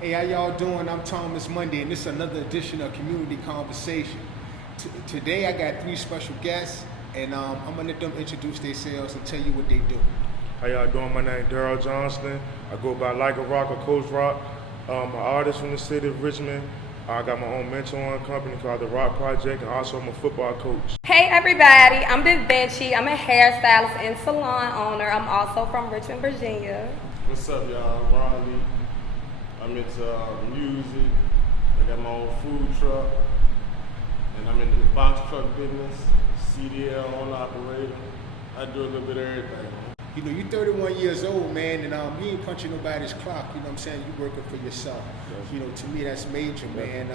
Hey, how y'all doing? I'm Thomas Monday, and this is another edition of Community Conversation. Today, I got three special guests, and I'm gonna let them introduce themselves and tell you what they do. How y'all doing? My name is Daryl Johnston. I go by Like a Rock or Coach Rock. I'm an artist from the city of Richmond. I got my own mentoring company called The Rock Project, and also I'm a football coach. Hey everybody, I'm dvinci. I'm a hairstylist and salon owner. I'm also from Richmond, Virginia. What's up, y'all? Ron Lee. I'm into music. I got my own food truck, and I'm in the box truck business. CDL owner operator. I do a little bit of everything. You know, you're 31 years old, man, and you ain't punching nobody's clock. You know what I'm saying? You working for yourself. Yes. You know, to me, that's major, man.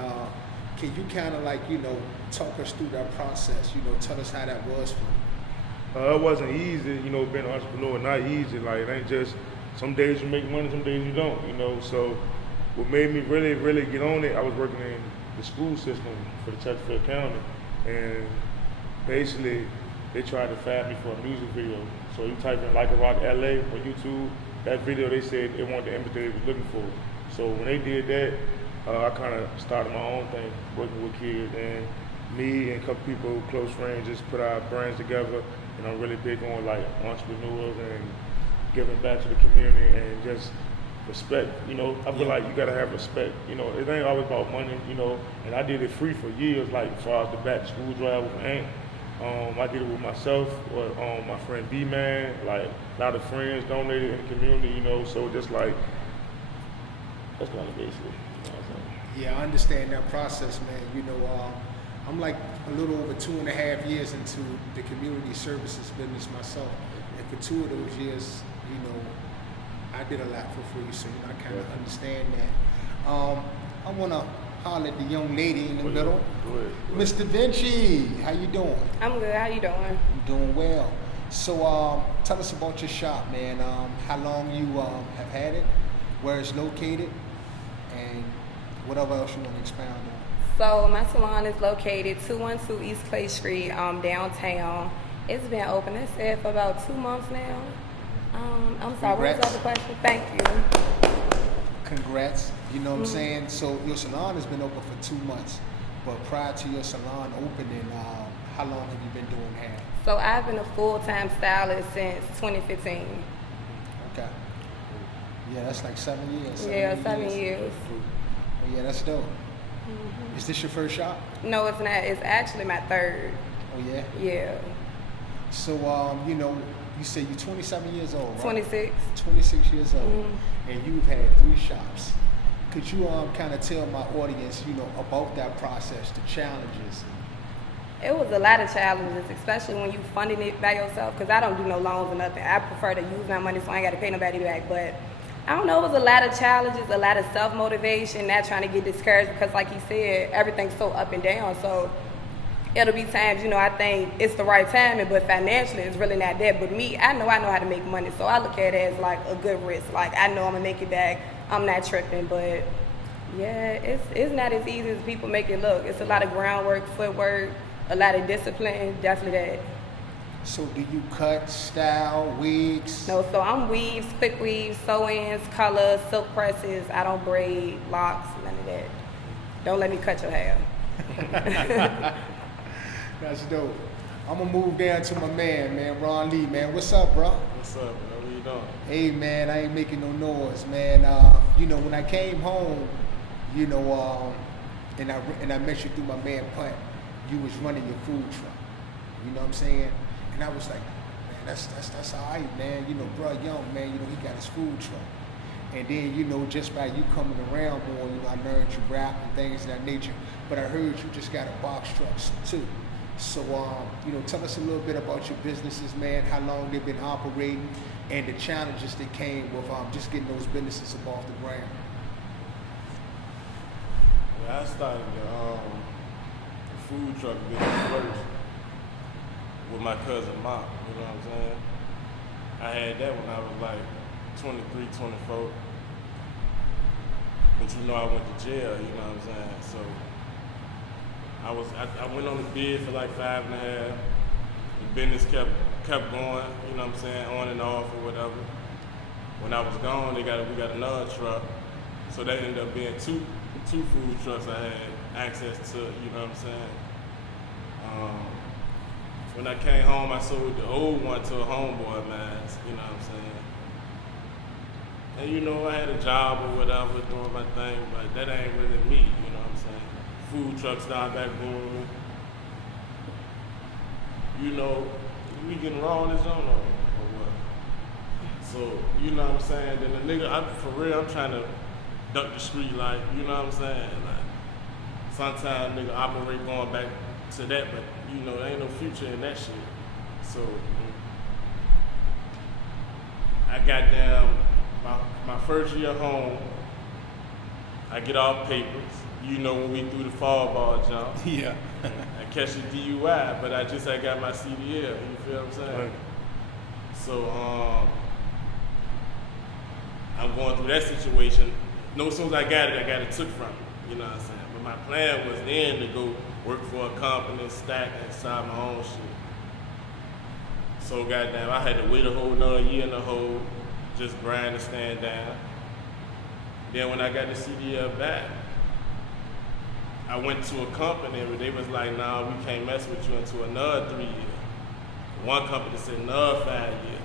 Can you kind of talk us through that process? You know, tell us how that was for you. It wasn't easy, being an entrepreneur, not easy. Like, it ain't just, some days you make money, some days you don't, So what made me really get on it, I was working in the school system for the Chesterfield County, and basically they tried to fire me for a music video. So you type in Like a Rock LA on YouTube, that video they said they wanted the image they was looking for. So when they did that, I kind of started my own thing, working with kids, and me and a couple people, close friends, just put our brands together. And I'm really big on like entrepreneurs and giving back to the community and just respect. I feel like you gotta have respect. It ain't always about money. And I did it free for years, like as far as the back to school drive with my aunt. I did it with myself or my friend B-Man. Like a lot of friends donated in the community. So just like that's kind of basically. Yeah, I understand that process, man. I'm like a little over 2.5 years into the community services business myself. And for 2 of those years, I did a lot for free, so I kind of understand that. I want to holler at the young lady in the middle. Go ahead. Miss dvinci, how you doing? I'm good. How you doing? I'm doing well. So tell us about your shop, man. How long you have had it, where it's located, and whatever else you want to expound on. So my salon is located 212 East Clay Street, downtown. It's been open, I said, for about 2 months now. I'm sorry, what was the other question? Thank you. Congrats. You know what I'm saying? So your salon has been open for 2 months, but prior to your salon opening, how long have you been doing hair? So I've been a full-time stylist since 2015. Okay. Yeah, that's like 7 years. Yeah, 7 years. Oh, yeah, that's dope. Mm-hmm. Is this your first shop? No, it's not. It's actually my third. Oh, yeah? Yeah. So, you say you're 27 years old, right? 26. 26 years old, and you've had 3 shops. Could you kind of tell my audience, about that process, the challenges? It was a lot of challenges, especially when you funding it by yourself, because I don't do no loans or nothing. I prefer to use my money so I ain't got to pay nobody back. But I don't know, it was a lot of challenges, a lot of self-motivation, not trying to get discouraged, because like he said, everything's so up and down. So it'll be times, I think it's the right timing, but financially it's really not that. But me, I know how to make money, so I look at it as like a good risk. Like I know I'm gonna make it back. I'm not tripping, but yeah, it's not as easy as people make it look. It's a lot of groundwork, footwork, a lot of discipline, definitely that. So do you cut, style, wigs? No, so I'm weaves, quick weaves, sew-ins, colors, silk presses. I don't braid, locks, none of that. Don't let me cut your hair. That's dope. I'm gonna move down to my man, Ron Lee, man. What's up, bro? What's up, man? What you doing? Hey, man, I ain't making no noise, man. When I came home, and I met you through my man Punt, you was running your food truck. You know what I'm saying? And I was like, man, that's all right, man. Bro, young man, he got his food truck. And then, just by you coming around more, I learned you rap and things of that nature. But I heard you just got a box truck too. So, tell us a little bit about your businesses, man, how long they've been operating, and the challenges that came with just getting those businesses up off the ground. Yeah, I started the food truck business first with my cousin Mom, you know what I'm saying? I had that when I was like 23, 24. But I went to jail, you know what I'm saying? So I went on the bid for like 5.5. The business kept going, you know what I'm saying, on and off or whatever. When I was gone, we got another truck. So that ended up being two food trucks I had access to, you know what I'm saying? When I came home, I sold the old one to a homeboy of mine, you know what I'm saying? And you know, I had a job or whatever, doing my thing, but that ain't really me, you know what I'm saying? Food trucks started back booming. You know, we getting raw on this zone or what? So, you know what I'm saying? Then the nigga, for real, I'm trying to duck the street, like, you know what I'm saying? Like, sometimes nigga operate going back to that, but you know, there ain't no future in that shit. So, I got down my first year home, I get off papers. You know, when we do the fall ball jump. Yeah. I catch a DUI, but I got my CDL, you feel what I'm saying? Right. So, I'm going through that situation. No, as soon as I got it took from me, you know what I'm saying? But my plan was then to go work for a company, stack, and start my own shit. So goddamn, I had to wait a whole another year and a whole, just grind and stand down. Then when I got the CDL back, I went to a company and they was like, nah, we can't mess with you until another 3 years. One company said another 5 years.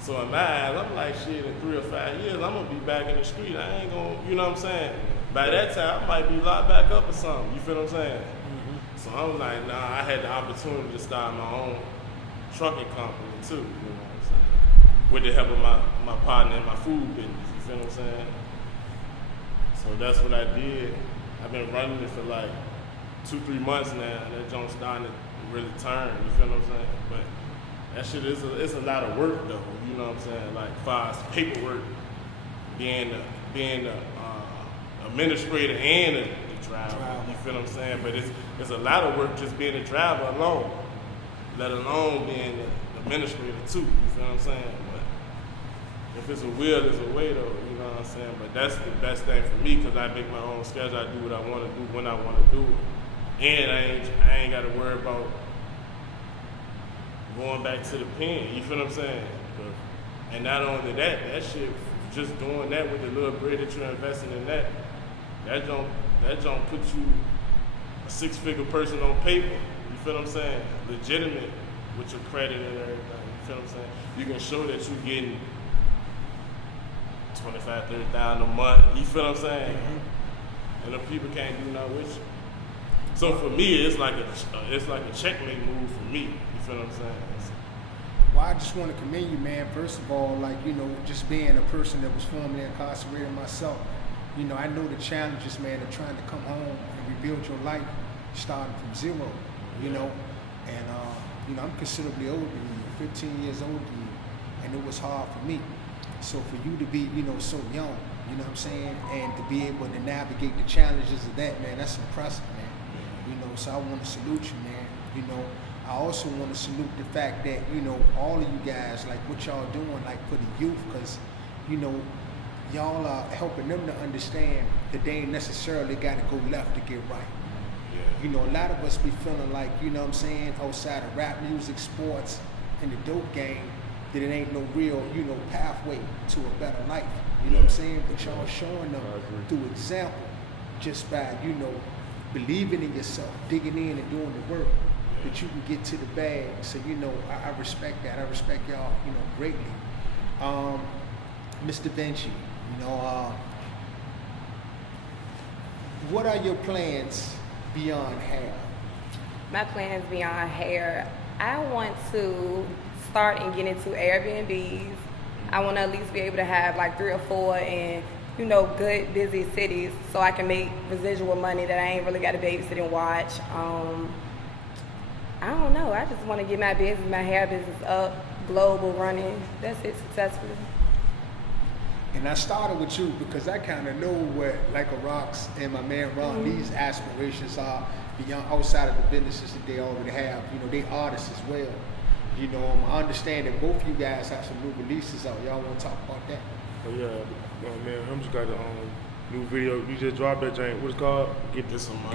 So in my eyes, I'm like, shit, in 3 or 5 years, I'm gonna be back in the street. I ain't gonna, you know what I'm saying? By that time, I might be locked back up or something. You feel what I'm saying? Mm-hmm. So I'm like, nah, I had the opportunity to start my own trucking company too, you know what I'm saying? With the help of my partner in my food business, you feel what I'm saying? So that's what I did. I've been running it for like 2-3 months now. That joint's starting to really turn, you feel what I'm saying? But that shit it's a lot of work though, you know what I'm saying? Like far as paperwork, being the administrator and the driver, you feel what I'm saying? But it's a lot of work just being a driver alone, let alone being the administrator too, you feel what I'm saying? But if it's a will, there's a way though, you know what I'm saying? But that's the best thing for me because I make my own schedule, I do what I want to do when I want to do it. And I ain't got to worry about going back to the pen, you feel what I'm saying? And not only that shit, just doing that with the little bread that you're investing in that don't put you a 6-figure person on paper, you feel what I'm saying? Legitimate with your credit and everything, you feel what I'm saying? You can show that you're getting $25,000-$30,000 a month, you feel what I'm saying? Mm-hmm. And the people can't do nothing with you. So for me, it's like a checkmate move for me, you feel what I'm saying? Well, I just want to commend you, man. First of all, like, you know, just being a person that was formerly incarcerated myself, you know, I know the challenges, man, of trying to come home and rebuild your life, starting from zero, you know. And, you know, I'm considerably older than you, 15 years older than you, and it was hard for me. So for you to be, you know, so young, you know what I'm saying, and to be able to navigate the challenges of that, man, that's impressive, man. You know, so I want to salute you, man. You know, I also want to salute the fact that, you know, all of you guys, like what y'all doing, like for the youth, because, you know, y'all are helping them to understand that they ain't necessarily got to go left to get right. Yeah. You know, a lot of us be feeling like, you know what I'm saying, outside of rap music, sports, and the dope game, that it ain't no real, you know, pathway to a better life. You know what I'm saying? But y'all showing them through example, just by, you know, believing in yourself, digging in and doing the work, that you can get to the bag. So, you know, I respect that. I respect y'all, you know, greatly. Mr. dvinci, you know, what are your plans beyond hair? My plans beyond hair, I want to start and get into Airbnbs. I want to at least be able to have like 3 or 4 in, you know, good, busy cities so I can make residual money that I ain't really got to babysit and watch. I don't know. I just want to get my business, my hair business up, global running. That's it, successfully. And I started with you because I kind of know what Like a Rocks and my man Ron, these aspirations are beyond, outside of the businesses that they already have. You know, they artists as well. You know, I understand that both you guys have some new releases out. Y'all want to talk about that? Oh yeah, man, I'm just got a new video. You just dropped that joint. What's it called? Get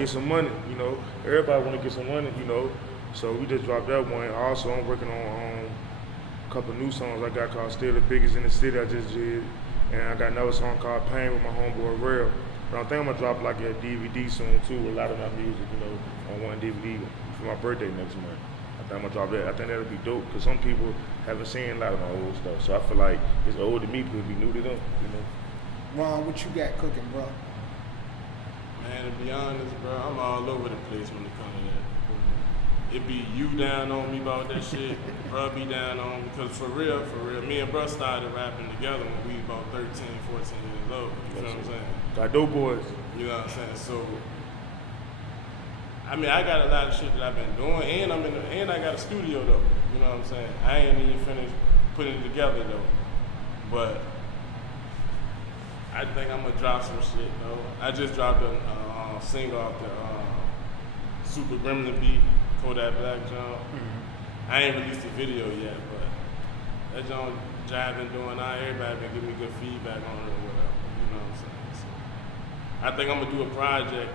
some money. You know, everybody want to get some money. You know, so we just dropped that one. Also, I'm working on a couple new songs I got called "Still the Biggest in the City." I just did. And I got another song called Pain with my homeboy Real. But I think I'm gonna drop like a DVD soon too with a lot of my music, you know, on one DVD for my birthday next month. I think I'm gonna drop that. I think that'll be dope because some people haven't seen a lot of my old stuff. So I feel like it's old to me, but it'll be new to them, you know. Ron, what you got cooking, bro? Man, to be honest, bro, I'm all over the place when it comes to that. It be you down on me about that shit, bro be down on me, because for real, me and bro started rapping together when we about 13, 14 years old, you know what I'm saying? Got dope boys. You know what I'm saying? So, I mean, I got a lot of shit that I've been doing, and I got a studio though, you know what I'm saying? I ain't even finished putting it together though, but I think I'm gonna drop some shit though. I just dropped a single off the Super Gremlin beat, Kodak Black John. Mm-hmm. I ain't released the video yet, but that John jiving doing now, everybody been giving me good feedback on it or whatever. You know what I'm saying? So I think I'm gonna do a project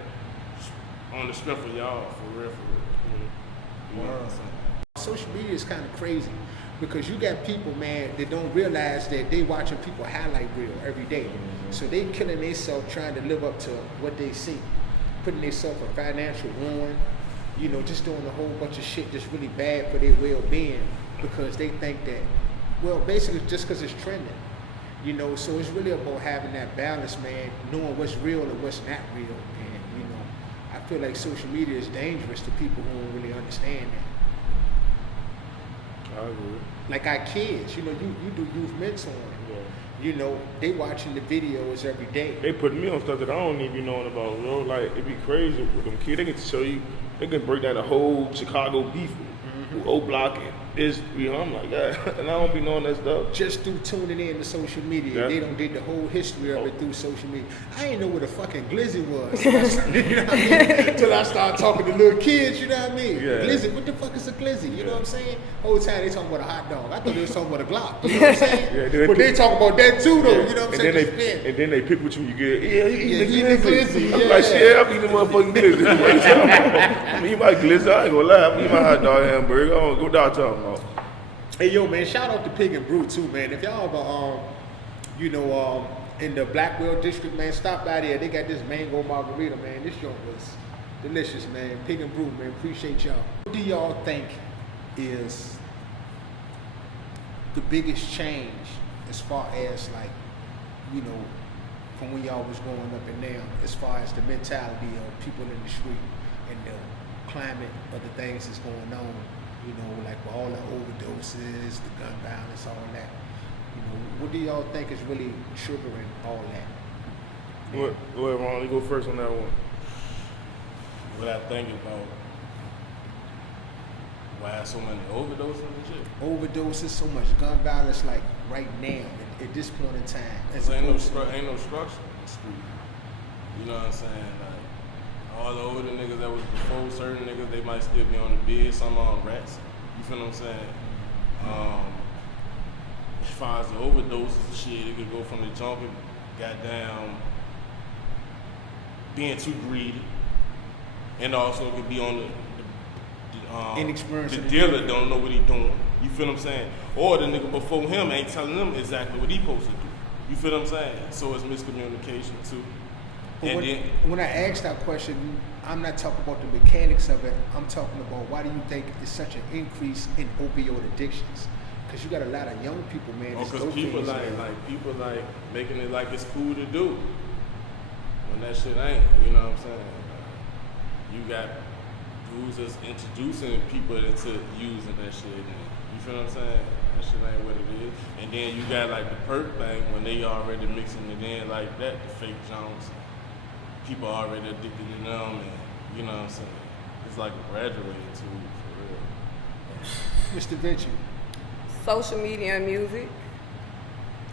on the strength of y'all, for real. You know what I'm saying? Social media is kind of crazy because you got people, man, that don't realize that they watching people highlight reel every day. So they killing themselves trying to live up to what they see, putting themselves in financial ruin, you know, just doing a whole bunch of shit that's really bad for their well-being because they think that, well, basically just because it's trending, you know. So it's really about having that balance, man, knowing what's real and what's not real. And, you know, I feel like social media is dangerous to people who don't really understand that. I agree. Like our kids, you know, you do youth mentoring. Yeah. You know, they watching the videos every day. They putting me on stuff that I don't even be knowing about, you know. Like, it'd be crazy with them kids. They can show you, they can break down the whole Chicago beef with O-Block and this, you know. I'm like, that, and I don't be knowing that stuff. Just through tuning in to social media. Yeah. They done did the whole history of it through social media. I ain't know what a fucking glizzy was. You know what I mean? Till I started talking to little kids, you know what I mean? Yeah. Glizzy, what the fuck is a glizzy? You know what I'm saying? Whole time they talking about a hot dog. I thought they was talking about a Glock. You know what I'm saying? Yeah, but they talk about that too though, Yeah. you know what I'm and saying? And then they pick with you, you get, yeah, you Yeah, eat you the eat the glizzy. glizzy, I'm yeah. like, shit, I'm eating the motherfucking glizzy. What you talking about? I'm eating my glizzy, I ain't gonna lie. I'm eating my hot dog hamburger. I don't go down talking about. Hey yo, man! Shout out to Pig and Brew too, man. If y'all ever, you know, in the Blackwell district, man, stop by there. They got this mango margarita, man. This joint was delicious, man. Pig and Brew, man. Appreciate y'all. What do y'all think is the biggest change as far as like, you know, from when y'all was growing up and now, as far as the mentality of people in the street and the climate of the things that's going on? You know, like with all the overdoses, the gun violence, all that. You know, what do y'all think is really triggering all that? Go ahead, Ron. You go first on that one. What I think about why so many overdoses and shit. Overdoses, so much gun violence, like right now, at this point in time. As Ain't no opposed to- structure in the street. You know what I'm saying? Like, all the older niggas that was before certain niggas, they might still be on the bed, some on rats. You feel what I'm saying? As far as the overdoses, shit, it could go from the junkie, goddamn, being too greedy, and also it could be on Inexperience the of the dealer dealer. don't know what he doing. You feel what I'm saying? Or the nigga before him ain't telling them exactly what he supposed to do. You feel what I'm saying? So it's miscommunication too. But And when I asked that question, I'm not talking about the mechanics of it. I'm talking about why do you think it's such an increase in opioid addictions? Because you got a lot of young people, man. that's because dope people fiends, like man. people like making it like it's cool to do when that shit ain't. You know what I'm saying? You got dudes that's introducing people into using that shit. You feel what I'm saying? That shit ain't what it is. And then you got like the perk thing when they already mixing it in like that, the fake Jones. People already addicted to them, and you know what I'm saying? It's like graduating to it for real. Mr. Vinci. Social media and music.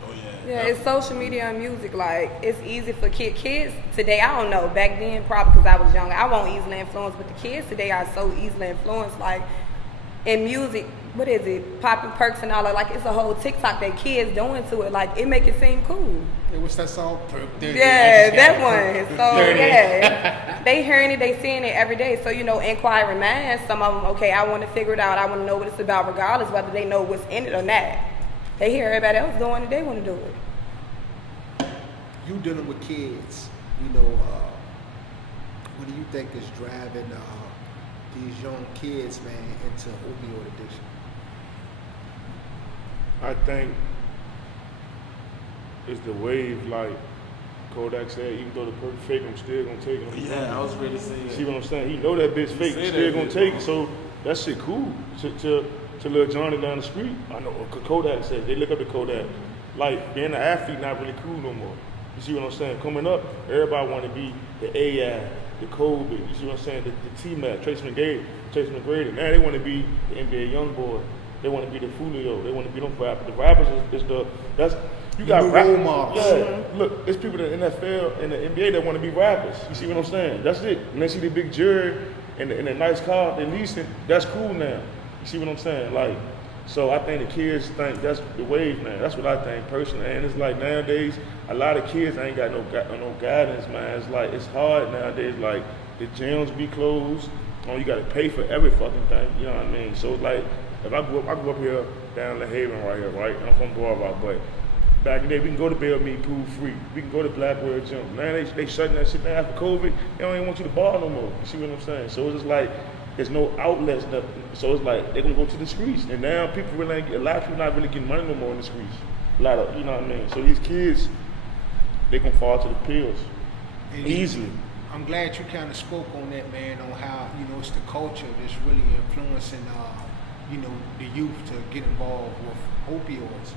Oh yeah. Yeah, it's social media and music. Like, it's easy for kids today. I don't know. Back then, probably because I was young, I wasn't easily influenced. But the kids today are so easily influenced. Like, in music, what is it? Popping perks and all that. Like, it's a whole TikTok that kids doing to it. Like, it make it seem cool. Hey, what's that song? Yeah, that one. So, yeah. They hearing it, they seeing it every day. So, you know, inquiring minds, some of them, okay, I want to figure it out. I want to know what it's about, regardless whether they know what's in it or not. They hear everybody else doing it, they want to do it. you dealing with kids, what do you think is driving these young kids, man, into opioid addiction? I think it's the wave, like Kodak said, even though the perfect fake, I'm still gonna take it. Yeah, I was ready to say that. See what I'm saying? He know that bitch fake, said still that gonna bitch, take bro. it. So that shit cool. To little Johnny down the street, I know Kodak said, they look up to Kodak. Like, being an athlete not really cool no more. You see what I'm saying? Coming up, everybody want to be the AI, the Kobe, you see what I'm saying? The T-Mac, Tracy McGrady. Now they want to be the NBA young boy. They want to be the Fulio. They want to be them rappers. The rappers you got new rappers. role models. Yeah, look, it's people in the NFL and the NBA that want to be rappers. You see what I'm saying? That's it. When they see the big jury and the nice car they leasing, that's cool now. You see what I'm saying? Like, so I think the kids think that's the wave, man. That's what I think personally. And it's like nowadays, a lot of kids ain't got no guidance, man. It's like, it's hard nowadays. Like, the gyms be closed. You got to pay for every fucking thing. You know what I mean? So it's like, if I grew up here down in the Haven right here, right? I'm from Boulevard, but back in the day, we can go to Bell Mead pool free. We can go to Blackbird Gym. Now they shutting that shit down after COVID. They don't even want you to bar no more. You see what I'm saying? So it's just like, there's no outlets. So it's like, they're going to go to the streets. And now people a lot of people not really getting money no more in the streets. A lot of, you know what I mean? So these kids, they going to fall to the pills And easily. I'm glad you kind of spoke on that, man, on how, it's the culture that's really influencing, the youth to get involved with opioids.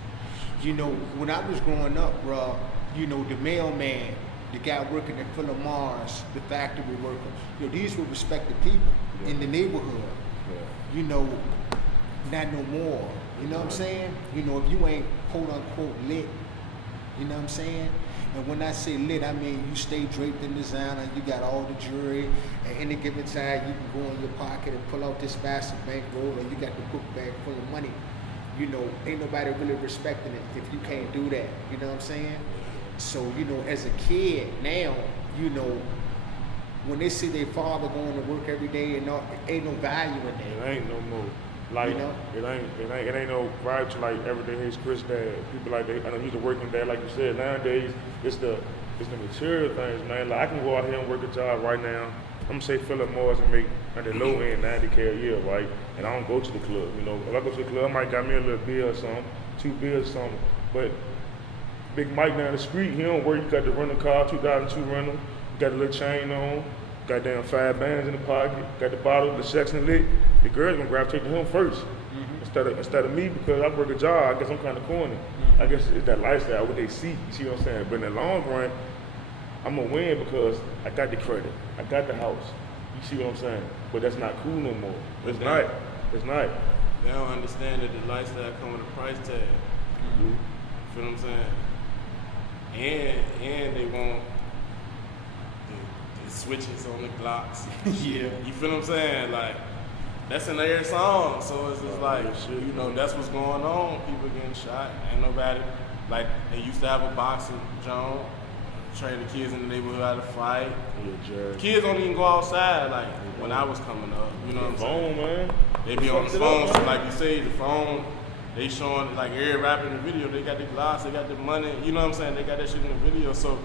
When I was growing up, bro, the mailman, the guy working at Philip Morris, the factory worker, these were respected people in the neighborhood. Yeah. Not no more. You know what I'm saying? If you ain't quote unquote lit, you know what I'm saying? And when I say lit, I mean you stay draped in designer, you got all the jewelry. At any given time, you can go in your pocket and pull out this massive bankroll, and you got the book bag full of money. Ain't nobody really respecting it if you can't do that. You know what I'm saying? So, as a kid now, when they see their father going to work every day and ain't no value in that. It ain't no more. Like, it ain't no vibe to like everyday his Chris dad. People like I know he's a working dad, like you said. Nowadays, it's the material things, man. Like I can go out here and work a job right now. I'm gonna say Philip Morris and make at the low end $90K a year, right? And I don't go to the club. If I go to the club, I might got me a little beer or something, 2 beers or something. But Big Mike down the street, he don't work. You got the rental car, 2002 rental. You got the little chain on. Goddamn 5 bands in the pocket. Got the bottle, the section lit. The girls gonna gravitate to him first, instead of me, because I work a job. I guess I'm kind of corny. I guess it's that lifestyle, what they see. You see what I'm saying? But in the long run, I'm gonna win because I got the credit. I got the house. You see what I'm saying? But that's not cool no more. It's not. It's not. They don't understand that the lifestyle come with a price tag. Mm-hmm. You feel what I'm saying? And they want the switches on the Glocks. Yeah. You feel what I'm saying? Like, that's in every song. So it's just like, that's what's going on. People getting shot. Ain't nobody, like, they used to have a boxing zone, train the kids in the neighborhood how to fight. Yeah, Kids don't even go outside, like, when I was coming up. You know what I'm saying? Phone, man. They be on the phone, so like you say, the phone, they showing, like, every rapper in the video, they got the Glocks, they got the money, you know what I'm saying? They got that shit in the video, so,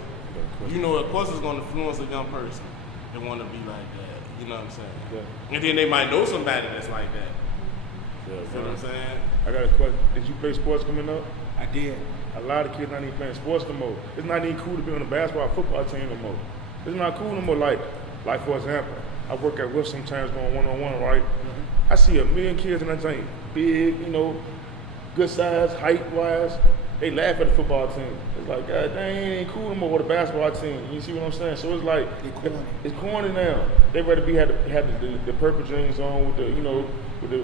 of course it's gonna influence a young person. They wanna be like that, you know what I'm saying? Yeah. And then they might know somebody that's like that. Yeah, You feel what I'm saying? I got a question. Did you play sports coming up? I did. A lot of kids not even playing sports no more. It's not even cool to be on a basketball or football team no more. It's not cool no more. Like for example, I work at Riff sometimes going one-on-one, right? I see 1 million kids in that thing, big, good size, height-wise. They laugh at the football team. It's like, God dang, it ain't cool no more with a basketball team. You see what I'm saying? So it's like, it's corny now. They rather have the purple jeans on with the, with the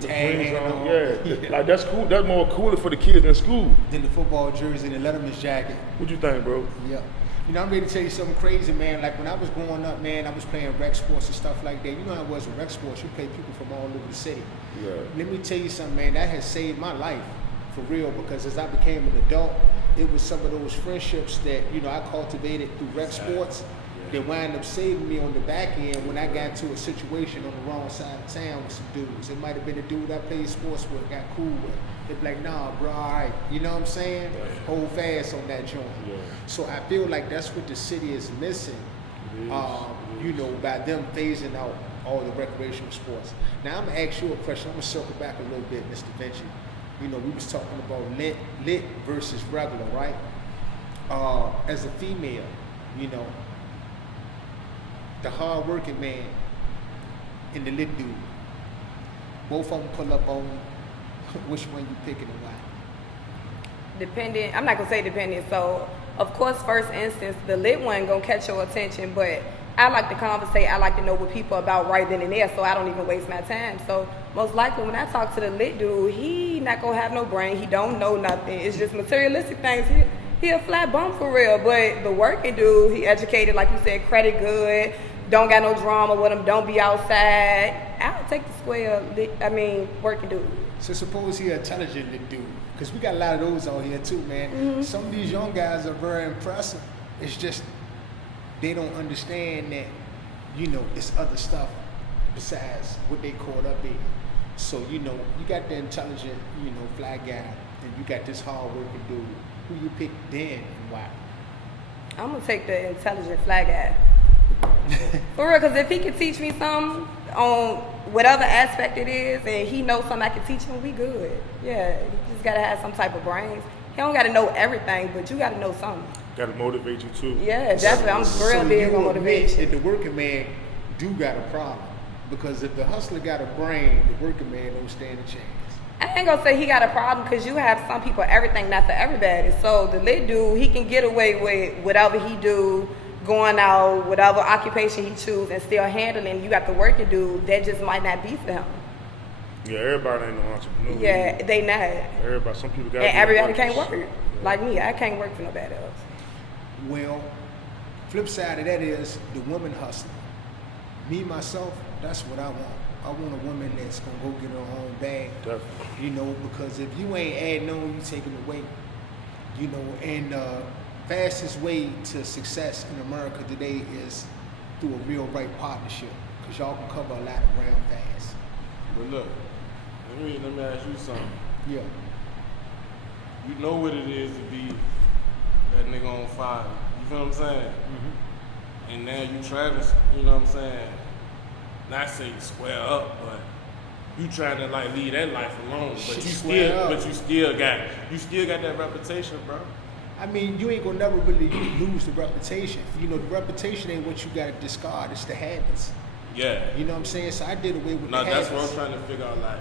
greens on. Yeah, like that's cool. That's more cooler for the kids in school. Then the football jersey and the Letterman's jacket. What you think, bro? Yeah. I'm ready to tell you something crazy, man. Like when I was growing up, man, I was playing rec sports and stuff like that. You know how it was with rec sports. You play people from all over the city. Yeah. Let me tell you something, man. That has saved my life for real, because as I became an adult, it was some of those friendships that, I cultivated through rec sports that wind up saving me on the back end when I got into a situation on the wrong side of town with some dudes. It might have been a dude I played sports with, got cool with. They'd be like, nah, bro, all right. You know what I'm saying? Right. Hold fast on that joint. Yeah. So I feel like that's what the city is missing, you know, by them phasing out all the recreational sports. Now, I'm going to ask you a question. I'm going to circle back a little bit, Mr. Dvinci. You know, we was talking about lit versus regular, right? As a female, you know, the hard-working man and the lit dude, both of them pull up on which one you picking and why? Depending, I'm not gonna say depending. So, of course, first instance, the lit one gonna catch your attention, but I like to conversate. I like to know what people about right then and there, so I don't even waste my time. So, most likely, when I talk to the lit dude, he not gonna have no brain. He don't know nothing. It's just materialistic things. He a flat bum for real. But the working dude, he educated, like you said, credit good. Don't got no drama with him. Don't be outside. I'll take the square. Working dude. So suppose he an intelligent lit dude, because we got a lot of those out here too, man. Mm-hmm. Some of these young guys are very impressive. It's just they don't understand that, you know, it's other stuff besides what they caught up in. So, you know, you got the intelligent, you know, fly guy, and you got this hard working dude. Who you pick then and why? I'm gonna take the intelligent fly guy. For real, because if he can teach me something on whatever aspect it is, and he knows something I can teach him, we good. Yeah, you just gotta have some type of brains. He don't gotta know everything, but you gotta know something. Gotta motivate you too. Yeah, definitely. I'm real big on motivation. If the working man do got a problem, because if the hustler got a brain, the working man don't stand a chance. I ain't gonna say he got a problem, because you have some people, everything not for everybody. So the lit dude, he can get away with whatever he do, going out, whatever occupation he choose, and still handling. You got the working dude, that just might not be for him. Yeah, everybody ain't no entrepreneur. Yeah, they not. Everybody, some people got. And everybody can't work. Like me, I can't work for nobody else. Well, flip side of that is the woman hustler. Me, myself, that's what I want. I want a woman that's gonna go get her own bag. Definitely. You know, because if you ain't adding on, you taking away. You know, and fastest way to success in America today is through a real right partnership, because y'all can cover a lot of ground fast. But look, let me ask you something. Yeah. You know what it is to be that nigga on fire. You feel what I'm saying? Mm-hmm. And now you trying to, you know what I'm saying? Not say square up, but you trying to like leave that life alone. But you still got that reputation, bro. I mean, you ain't gonna never really lose the reputation. You know, the reputation ain't what you gotta discard, it's the habits. Yeah. You know what I'm saying? So I did away with the No, habits. that's what I'm trying to figure out, like.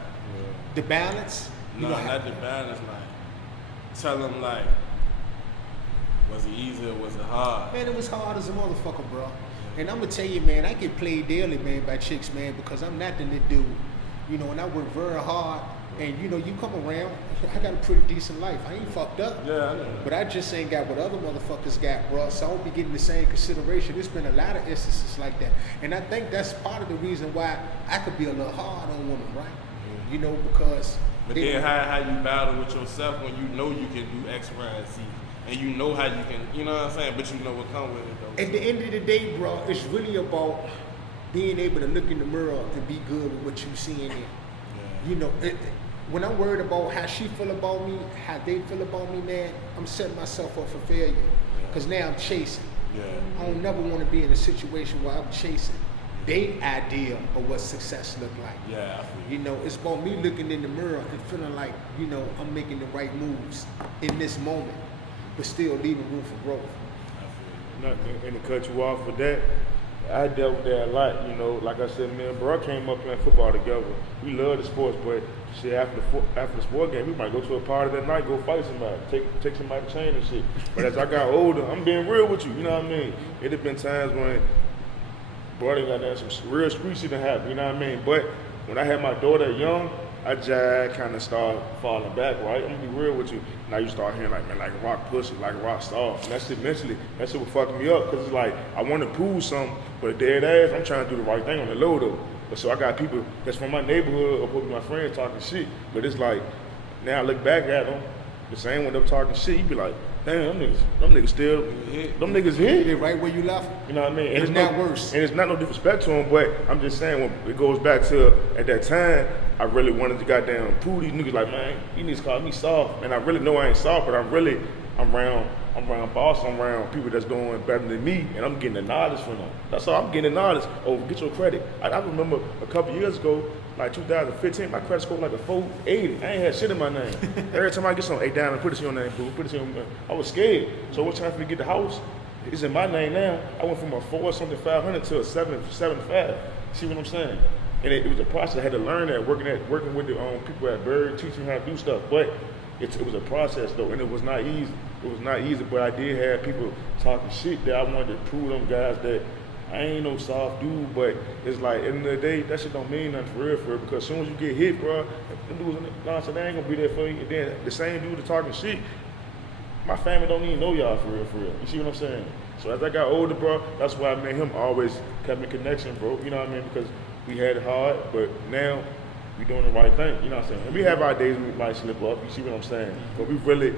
The balance? No, you know, not the balance, like. Tell them, like, was it easy or was it hard? Man, it was hard as a motherfucker, bro. And I'm gonna tell you, man, I get played daily, man, by chicks, man, because I'm not the lit dude. You know, and I work very hard. And you know, you come around, I got a pretty decent life. I ain't fucked up. Yeah, I know. But I just ain't got what other motherfuckers got, bro. So I won't be getting the same consideration. There's been a lot of instances like that. And I think that's part of the reason why I could be a little hard on women, right? Mm-hmm. You know, because But then how you battle with yourself when you know you can do X, Y, and Z. And you know how you can, you know what I'm saying? But you know what comes with it, though. at the end of the day, bro, it's really about being able to look in the mirror and be good with what you see in there. Yeah. You know, when I'm worried about how she feel about me, how they feel about me, man, I'm setting myself up for failure. Because now I'm chasing. Yeah. I don't never want to be in a situation where I'm chasing their idea of what success look like. Yeah, I feel You know, it's about me looking in the mirror and feeling like, you know, I'm making the right moves in this moment, but still leaving room for growth. And to cut you off with that, I dealt with that a lot, you know. Like I said, me and bro came up playing football together. We love the sports, but shit, after the sport game, we might go to a party that night, go fight somebody, take somebody to chain and shit. But as I got older, I'm being real with you, you know what I mean? It have been times when brother got that some real street shit to happen, you know what I mean? But when I had my daughter young, I just kind of started falling back, right? I'm gonna be real with you. Now you start hearing like, man, like a rock pussy, like a rock star. And that shit mentally, that shit was fucking me up. Cause it's like, I want to prove something, but dead ass, I'm trying to do the right thing on the low though. But so I got people that's from my neighborhood or probably my friends talking shit. But it's like, now I look back at them, the same when they're talking shit, you be like, damn, them niggas still, them niggas They're here. right where you left. You know what I mean? And It's it's not no, worse. And it's not no disrespect to them, but I'm just saying, when it goes back to, at that time, I really wanted to goddamn prove these niggas like, man, you need to call me soft. And I really know I ain't soft, but I'm around boss, I'm around people that's doing better than me, and I'm getting the knowledge from them. That's all, I'm getting the knowledge. Oh, get your credit. I remember a couple years ago, like 2015, my credit score was like a 480. I ain't had shit in my name. Every time I get something, hey, down and put this in your name, boo, put this in your name. I was scared. So what time for me to get the house? It's in my name now. I went from a 500 to a 7.5. See what I'm saying? And it was a process. I had to learn that, working with the people at Bird, teaching how to do stuff. But it was a process though, and it was not easy. It was not easy, but I did have people talking shit that I wanted to prove them guys that I ain't no soft dude, but it's like, at the end of the day, that shit don't mean nothing for real, because as soon as you get hit, bro, them dudes in the concert, they ain't gonna be there for you. And then the same dude that's talking shit, my family don't even know y'all for real, for real. You see what I'm saying? So as I got older, bro, that's why I made him always kept me connection, bro. You know what I mean? Because we had it hard, but now we doing the right thing. You know what I'm saying? And we have our days we might slip up. You see what I'm saying? But we really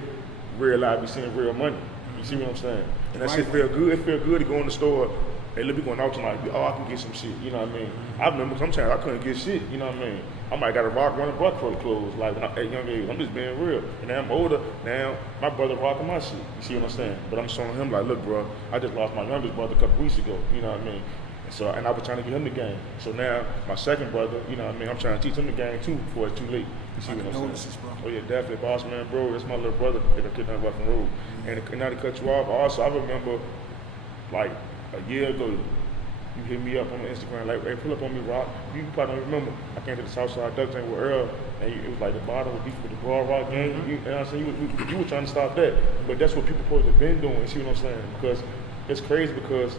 realize we seeing real money. You see what I'm saying? And that shit feel good. It feel good to go in the store. Hey, let me go out tonight. Oh, I can get some shit. You know what I mean? I remember sometimes I couldn't get shit. You know what I mean? I might got to rock one of my brother clothes. Like when I at young age, I'm just being real. And now I'm older. Now my brother rocking my shit. You see what I'm saying? But I'm showing him like, look, bro, I just lost my youngest brother a couple weeks ago. You know what I mean? And I was trying to get him the game. So now my second brother, you know what I mean? I'm trying to teach him the game too before it's too late. You see what I'm saying? Bro. Oh yeah, definitely, boss man, bro. That's my little brother that I kidnapped off the road. And not to cut you off, also I remember like a year ago, you hit me up on Instagram like, hey, pull up on me, Rock. You probably don't remember. I came to the Southside Duck Tank with Earl, and it was like the bottom with the Broad Rock game. You know what I'm saying? You were trying to stop that, but that's what people supposed to have been doing. You see what I'm saying? Because it's crazy because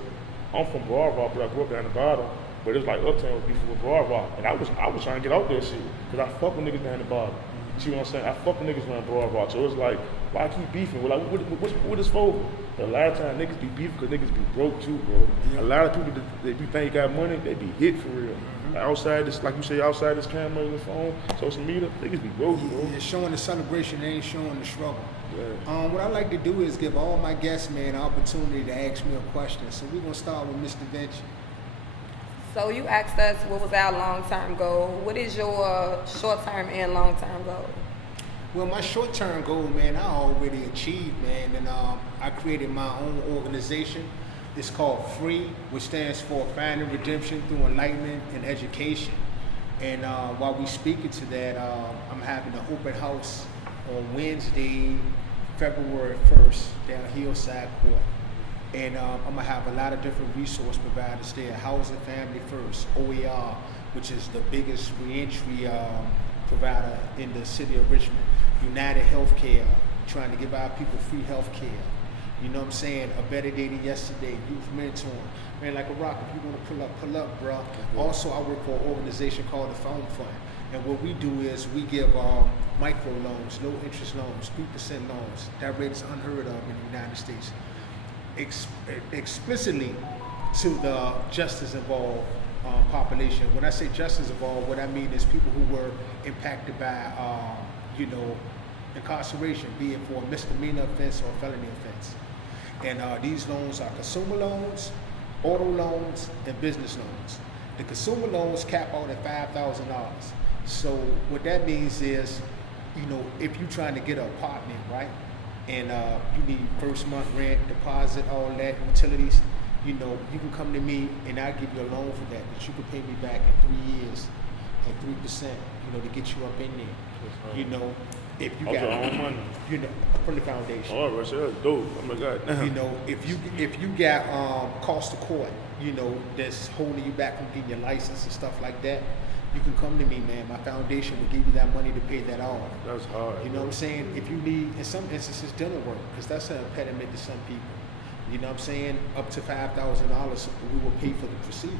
I'm from Broad Rock, but I grew up down the bottom. But it was like Uptown was beefing with Broad Rock, and I was trying to get out there shit because I fuck with niggas down the bottom. You see what I'm saying? I fuck with niggas around Broad Rock, so it's like, why keep beefing? Well, like, what is for? But a lot of times niggas be beefing because niggas be broke too, bro. Yeah. A lot of people that you think got money, they be hit for real. Like outside this, like you say, outside this camera, your phone, social media, niggas be broke, bro. Yeah, showing the celebration, they ain't showing the struggle. Yeah. What I like to do is give all my guests, man, an opportunity to ask me a question. So we're gonna start with Mr. Dvinci. So you asked us what was our long-term goal. What is your short-term and long-term goal? Well, my short-term goal, man, I already achieved, man, and I created my own organization. It's called FREE, which stands for Finding Redemption Through Enlightenment and Education. And while we speaking to that, I'm having an open house on Wednesday, February 1st, down Hillside Court. And I'm gonna have a lot of different resource providers there. Housing Family First, OER, which is the biggest reentry provider in the city of Richmond. United Healthcare, trying to give our people free health care. You know what I'm saying? A Better Day Than Yesterday, Youth Mentoring. Man, like a rock, if you want to pull up, bro. Also, I work for an organization called the Phone Fund. And what we do is we give micro loans, low interest loans, 3% loans. That rate is unheard of in the United States. Explicitly to the justice involved population. When I say justice involved, what I mean is people who were impacted by, incarceration, be it for a misdemeanor offense or a felony offense. And these loans are consumer loans, auto loans, and business loans. The consumer loans cap out at $5,000. So what that means is, if you're trying to get an apartment, right? And you need first month rent, deposit, all that, utilities, you can come to me and I'll give you a loan for that you can pay me back in 3 years at 3%, to get you up in there. If you got your own money, from the foundation. Oh, that's dope. Oh my God. If you got cost of court, that's holding you back from getting your license and stuff like that, you can come to me, man. My foundation will give you that money to pay that off. That's hard. You know what I'm saying? If you need, in some instances, dental work, because that's an impediment to some people. You know what I'm saying? Up to $5,000, we will pay for the procedure.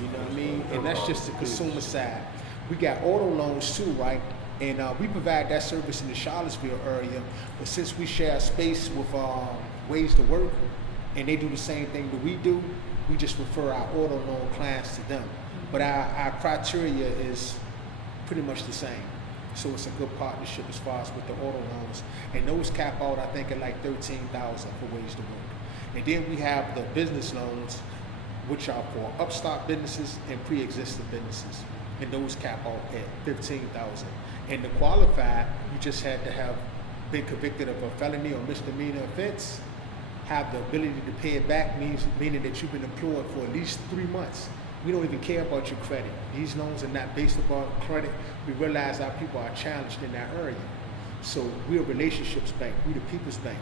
You know what I mean? And that's just the consumer side. We got auto loans too, right? And we provide that service in the Charlottesville area. But since we share space with Ways to Work, and they do the same thing that we do, we just refer our auto loan clients to them. But our criteria is pretty much the same. So it's a good partnership as far as with the auto loans. And those cap out, I think, at like $13,000 for ways to work. And then we have the business loans, which are for upstart businesses and pre-existing businesses. And those cap out at $15,000. And to qualify, you just had to have been convicted of a felony or misdemeanor offense, have the ability to pay it back, meaning that you've been employed for at least 3 months. We don't even care about your credit. These loans are not based upon credit. We realize our people are challenged in that area. So we're a relationships bank. We're the people's bank.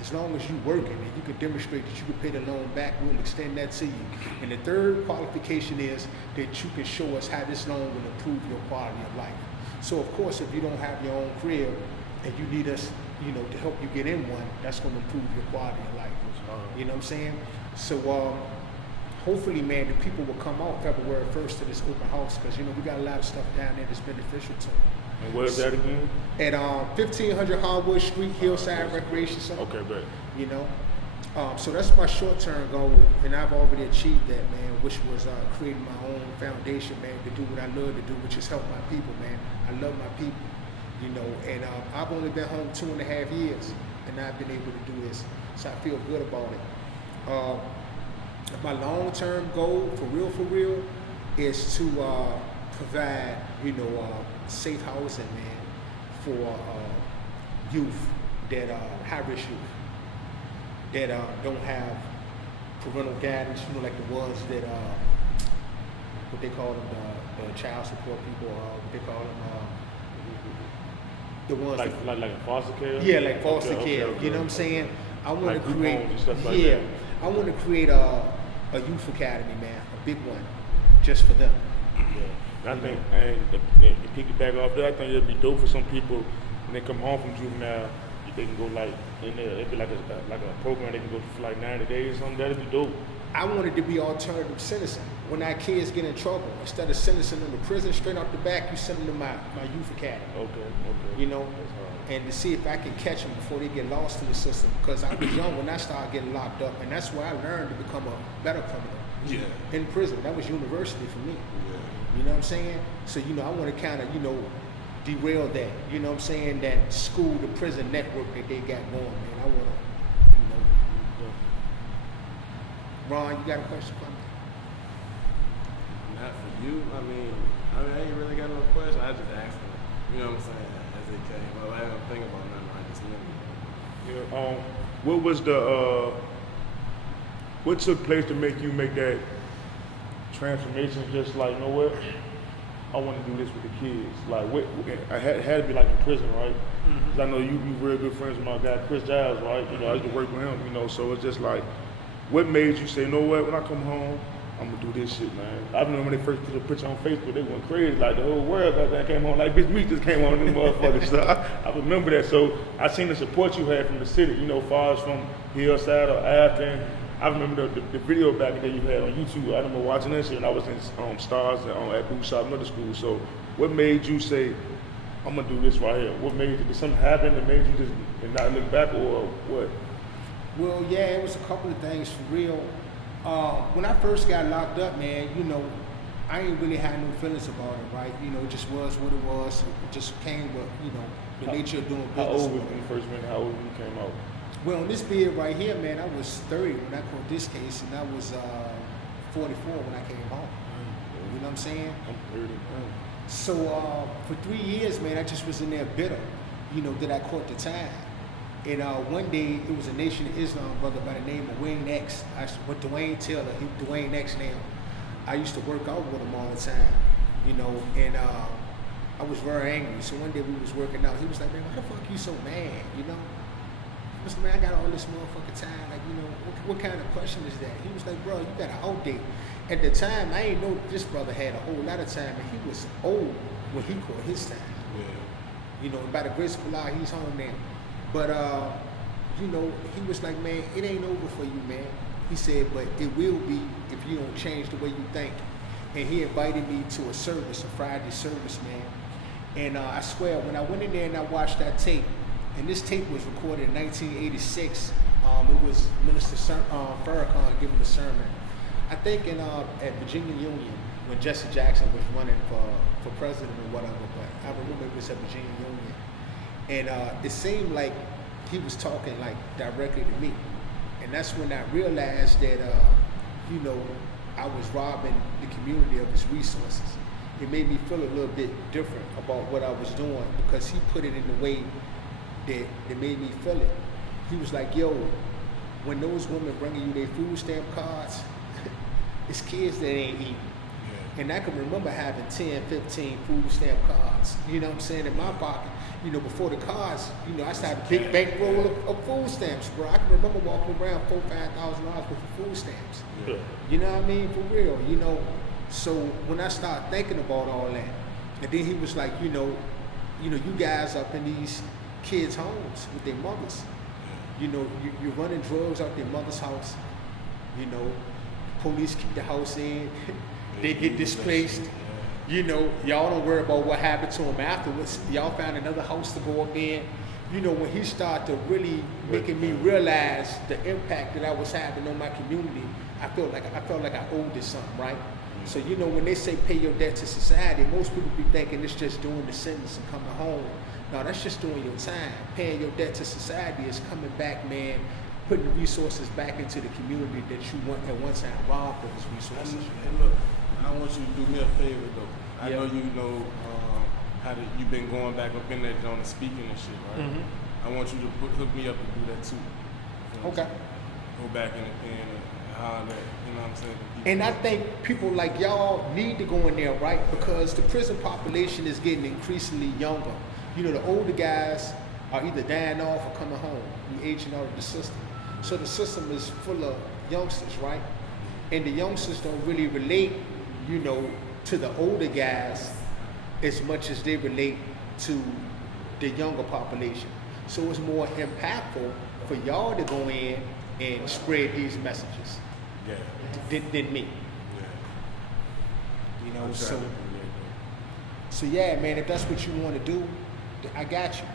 As long as you're working and you can demonstrate that you can pay the loan back, we'll extend that to you. And the third qualification is that you can show us how this loan will improve your quality of life. So of course, if you don't have your own crib and you need us, to help you get in one, that's going to improve your quality of life. You know what I'm saying? So hopefully, man, the people will come out February 1st to this open house because, we got a lot of stuff down there that's beneficial to them. And where is that again? At 1500 Hardwood Street, Hillside Recreation Center. Okay, bet. So that's my short-term goal, and I've already achieved that, man, which was creating my own foundation, man, to do what I love to do, which is help my people, man. I love my people, and I've only been home 2.5 years, and I've been able to do this, so I feel good about it. My long-term goal, for real, is to provide, safe housing, man, for youth that high-risk youth that don't have parental guidance, like the ones that what they call them, the child support people, what they call them, the ones like a foster care. Yeah, like foster care. Okay. You know what I'm saying? I want like to create, and stuff like that. I want to create a youth academy, man, a big one, just for them. Yeah, I think, and to piggyback off that, I think it'd be dope for some people when they come home from juvenile. They can go like in there. It'd be like a program they can go for like 90 days or something. That'd be dope. I wanted to be alternative sentencing. When our kids get in trouble, instead of sentencing them to prison straight off the back, you send them to my youth academy. Okay. And to see if I can catch them before they get lost in the system. Because I was young when I started getting locked up, and that's where I learned to become a better criminal. Yeah. In prison, that was university for me. Yeah. You know what I'm saying? So I want to kind of derail that. You know what I'm saying? That school to prison network that they got going, man. I want to. Ron, you got a question for me? Not for you. I mean, I ain't really got no question. I just asked them. You know what I'm saying? As it came up, I didn't think about nothing. I just knew. Yeah. What was what took place to make you make that transformation? Just like, what? I want to do this with the kids. Like, I had to be like in prison, right? Because I know you real good friends with my guy Chris Giles, right? I used to work with him, so it's just like, what made you say, when I come home, I'm gonna do this shit, man? I remember when they first put a picture on Facebook, they went crazy, like the whole world that came on, like Bitch Meat just came on them motherfuckers. So I remember that. So I seen the support you had from the city, far as from Hillside or Afton. I remember the video back that you had on YouTube. I remember watching that shit, and I was in Stars at Boot Shop Middle School. So what made you say, I'm gonna do this right here? What made you, did something happen that made you just not look back, or what? Well, yeah, it was a couple of things for real. When I first got locked up, man, I ain't really had no feelings about it, right? It just was what it was. It just came with, the nature of doing business. How old were you when you first went? How old when you came out? Well, on this bid right here, man, I was 30 when I caught this case, and I was 44 when I came home. You know what I'm saying? I'm 30. So for 3 years, man, I just was in there bitter, that I caught the time. And one day, it was a Nation of Islam brother by the name of Wayne X. With Dwayne Taylor, Dwayne X now. I used to work out with him all the time, and I was very angry. So one day we was working out. He was like, man, why the fuck you so mad, I was like, man, I got all this motherfucking time. Like, what kind of question is that? He was like, bro, you got an old date. At the time, I ain't know this brother had a whole lot of time, and he was old when he caught his time. Yeah. And by the grace of Allah, he's home now. But, he was like, man, it ain't over for you, man. He said, but it will be if you don't change the way you think. And he invited me to a service, a Friday service, man. And I swear, when I went in there and I watched that tape, and this tape was recorded in 1986, it was Minister Farrakhan giving a sermon. I think at Virginia Union, when Jesse Jackson was running for president or whatever, but I remember it was at Virginia Union. And it seemed like he was talking like directly to me. And that's when I realized that, you know, I was robbing the community of its resources. It made me feel a little bit different about what I was doing because he put it in the way that made me feel it. He was like, yo, when those women bringing you their food stamp cards, it's kids that ain't eating. Yeah. And I can remember having 10, 15 food stamp cards, you know what I'm saying, in my pocket. You know, before the cards, you know, I started a big bankroll of food stamps, bro. I can remember walking around $4,000, $5,000 worth of food stamps. Yeah. You know what I mean? For real, you know. So when I started thinking about all that, and then he was like, you know, you guys up in these kids' homes with their mothers. You know, you're running drugs out their mother's house. You know, police keep the house in. They get displaced. You know, y'all don't worry about what happened to him afterwards. Y'all found another house to go up in. You know, when he started to really making me realize the impact that I was having on my community, I felt like I owed this something, right? So, you know, when they say pay your debt to society, most people be thinking it's just doing the sentence and coming home. No, that's just doing your time. Paying your debt to society is coming back, man, putting the resources back into the community that you at one time robbed of those resources. And look, I want you to do me a favor, though. I know you know how you've been going back up in that joint and speaking and shit, right? Mm-hmm. I want you to hook me up and do that, too. Okay. Go back in the pen and holler at, you know what I'm saying? And I think people like y'all need to go in there, right? Because the prison population is getting increasingly younger. You know, the older guys are either dying off or coming home. We aging out of the system. So the system is full of youngsters, right? And the youngsters don't really relate, you know, to the older guys as much as they relate to the younger population. So it's more impactful for y'all to go in and spread these messages than me. Yeah. You know, so yeah, man, if that's what you want to do, I got you.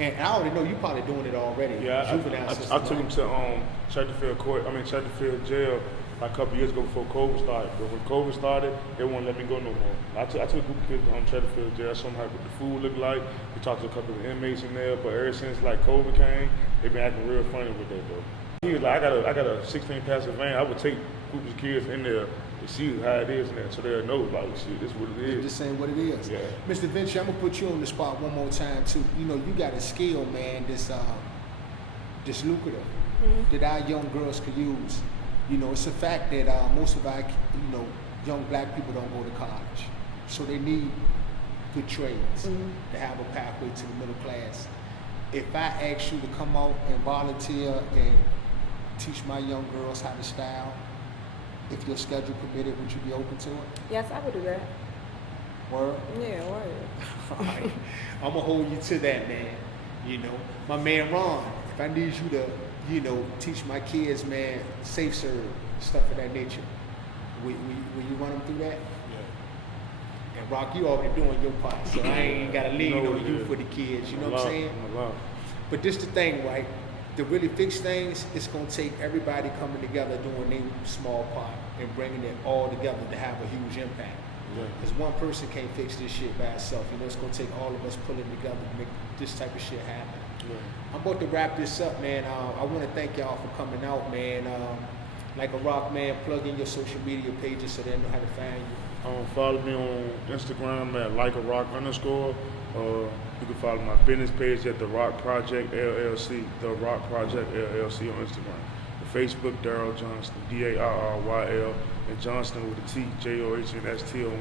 And I already know you probably doing it already. Yeah, I took him to Chesterfield jail like a couple years ago before COVID started. But when COVID started, they wouldn't let me go no more. I took a group of kids to Chesterfield jail. I showed them how what the food looked like. We talked to a couple of inmates in there. But ever since like COVID came, they've been acting real funny with that though. He was like, I got a 16 passenger van. I would take groups of kids in there to see how it is in there, so they'll know like shit. This is what it is. You're just saying what it is. Yeah. Mr. Dvinci, I'm gonna put you on the spot one more time too. You know, you got a skill, man. This lucrative that our young girls could use. You know, it's a fact that most of our, you know, young black people don't go to college, so they need good trades to have a pathway to the middle class. If I ask you to come out and volunteer and teach my young girls how to style, if your schedule permitted, would you be open to it? Yes, I would do that. Word? Yeah, word. All right. I'm gonna hold you to that, man. You know, my man Ron, if I need you to, you know, teach my kids, man, safe serve, stuff of that nature, will you run them through that? Yeah. And Rock, you already doing your part, so I ain't gotta lean on you for the kids, you know what I'm saying? But this the thing, right? To really fix things, it's gonna take everybody coming together doing their small part and bringing it all together to have a huge impact. Because one person can't fix this shit by itself. You know, it's gonna take all of us pulling together to make this type of shit happen. I'm about to wrap this up, man. I want to thank y'all for coming out, man. Like a rock, man, plug in your social media pages so they know how to find you. Follow me on Instagram at @likearock_. You can follow my business page at The Rock Project LLC, The Rock Project LLC on Instagram. The Facebook, Daryl Johnston, DARRYL, and Johnston with a T, JOHNSTON.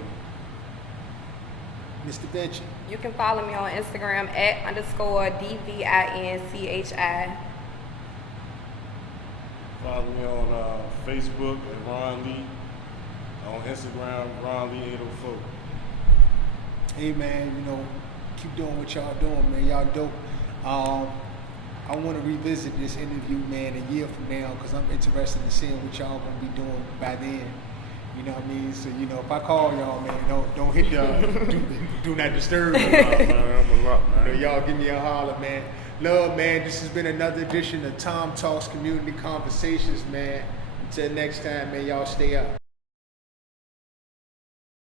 Mr. Dvinci. You can follow me on Instagram @_DVINCHI. Follow me on Facebook at Ron Lee. On Instagram, Ron Lee 804. Hey, man, you know, keep doing what y'all doing, man. Y'all dope. I want to revisit this interview, man, a year from now because I'm interested in seeing what y'all gonna be doing by then. You know what I mean? So, you know, if I call y'all, man, don't hit the do not disturb. I'm a lot, man. You know, y'all give me a holler, man. Love, man. This has been another edition of Tom Talks Community Conversations, man. Until next time, man, y'all stay up.